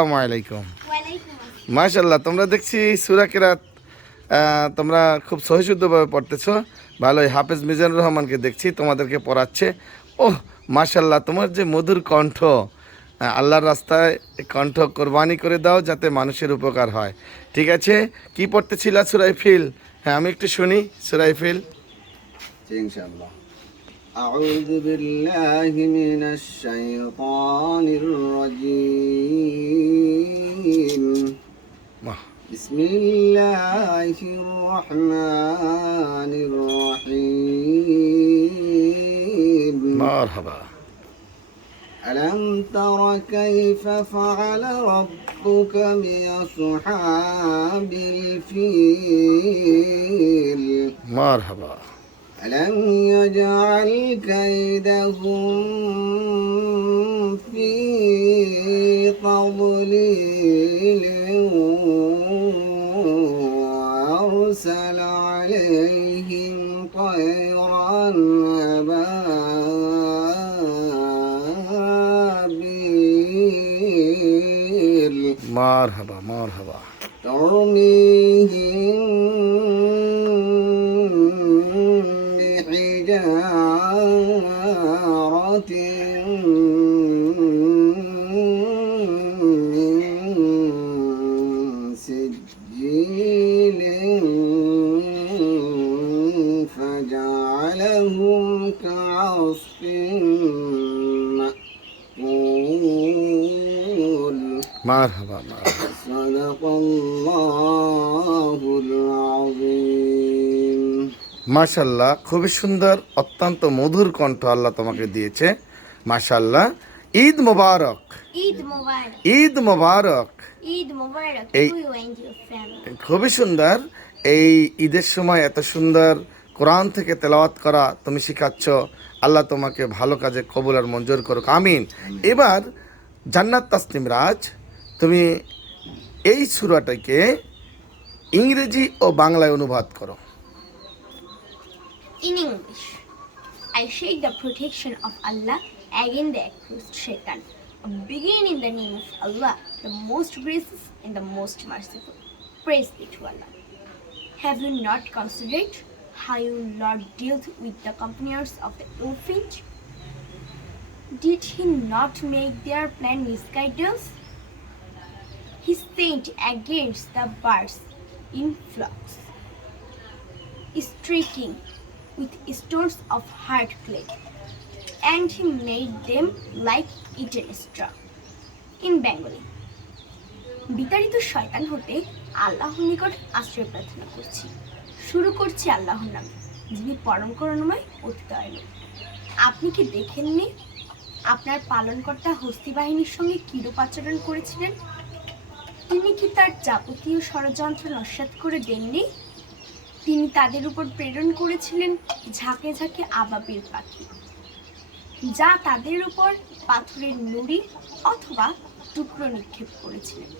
আসসালামু আলাইকুম মাশাল্লাহ তোমরা দেখছি সুরা কেরাত আহ, তোমরা খুব সহিশুদ্ধভাবে পড়তেছো ভালোই হাফেজ মিজানুর রহমানকে দেখছি তোমাদেরকে পড়াচ্ছে ওহ মাশাল্লাহ তোমার যে মধুর কণ্ঠ আহ, আল্লাহর রাস্তায় এই কণ্ঠ কোরবানি করে দাও যাতে মানুষের উপকার হয় ঠিক আছে কি পড়তেছিল সুরাই ফিল হ্যাঁ আমি একটু শুনি সুরাই ফিল إن شاء الله أعوذ بالله من الشيطان الرجيم بسم الله الرحمن الرحيم. مرحبا. ألم تر كيف فعل ربك بأصحاب الفيل؟ مرحبا. ألم يجعل كيدهم أرسل عليهم طيرا أبابيل. مرحبا مرحبا. ترميهم بحجارة فجعلهم كعصف مأكول মারহাবা মারহাবা صدق الله العظيم মাশাল্লাহ খুবই সুন্দর অত্যন্ত মধুর কণ্ঠ আল্লাহ তোমাকে দিয়েছে মাশাল্লাহ ঈদ মোবারক Eid Mubarak. Eid Mobarak Eid Mubarak Ei- to you and your family. খুবই সুন্দর এই ঈদের সময় এত সুন্দর কোরআন থেকে তেলাওয়াত করা তুমি শেখাচ্ছ আল্লাহ তোমাকে ভালো কাজে কবুল আর মঞ্জুর করুক আমিন। এবার জান্নাত তাসলিম রাজ তুমি এই সুরাটাকে ইংরেজি ও বাংলায় অনুবাদ করো। In English I seek the protection of Allah against the accursed Satan begin in the name of Allah the most gracious in the most merciful praise the Allah have you not considered Lord dealt with the companions of the orphanage? Did he not make their plan misguidance? He sent against the birds in flocks, striking with stones of hard clay, and he made them like eaten straw. In Bengali, বিতাড়িত শয়তান হতে আল্লাহর নিকট আশ্রয় প্রার্থনা করছি শুরু করছি আল্লাহর নামে, যিনি পরম করুণাময় অতি দয়ালু। আপনি কি দেখেননি আপনার পালনকর্তা হস্তি বাহিনীর সঙ্গে কিরূপ আচরণ করেছিলেন? তিনি কি তার যাবতীয় ষড়যন্ত্র নস্যাৎ করে দেননি? তিনি তাদের উপর প্রেরণ করেছিলেন ঝাঁকে ঝাঁকে আবাবির পাখি, যা তাদের উপর পাথরের নুড়ি অথবা টুকরো নিক্ষেপ করেছিলেন।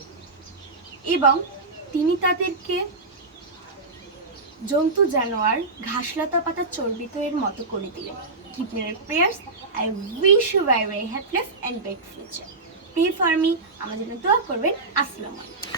এবং তিনি তাদেরকে জন্তু জানোয়ার ঘাসলতা পাতা চর্বিত এর মতো করে দিলেন। Keep my prayers I wish you very very happiness and better future pray for me আমার জন্য দোয়া করবেন। আসসালামু